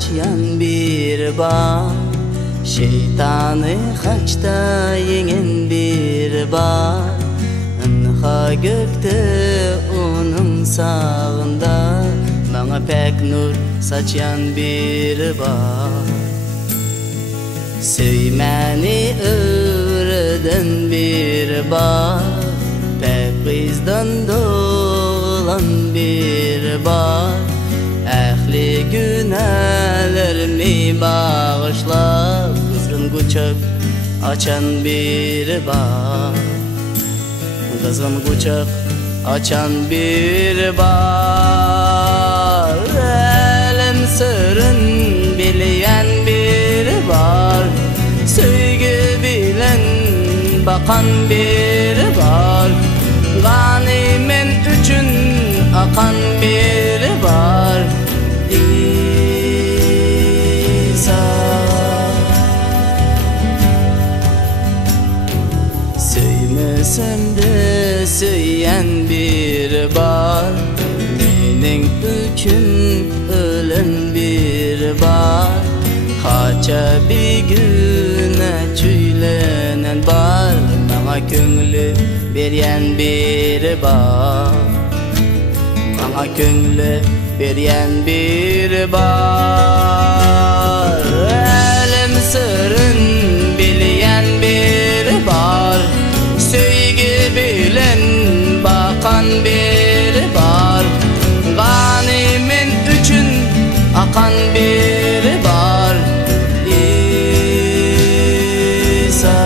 açyan bir bar, şeytanı haçta yengen bir bar. Inha gökte onun sağında bana pek nur saçyan bir bar. Söymeni öğreden bir bar, pek bizden dolan bir bar. Ehli günahlarımı bağışlap kızgın kucak açan bir bar. Kızgın kucak açan bir bar. Elim sırrın bileyen bir bar. Sevgi bilen bakan bir bar. Ganimen üçün akan bir bar. İsa söymesem de söyyen bir bar. Mening üçün ölen bir bar. Haça bir güne çüylenen bar. Bana köngülü beryen bir bar. Bana köngülü beryen bir bar. Elim sırrın bileyen bir bar. Sevgi bilen bakan bir bar. Ganimin üçün akan bir bar. İsa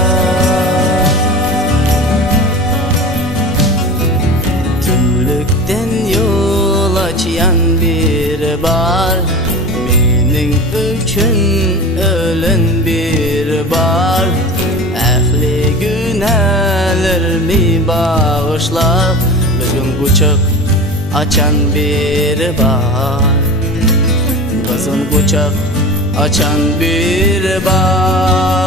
tümlükten yol açyan bir bar. Mening üçün ölen bir bar. Ehli günahlarımı bağışlap bugün kucak açan bir bar. Kızın kucak açan bir bar.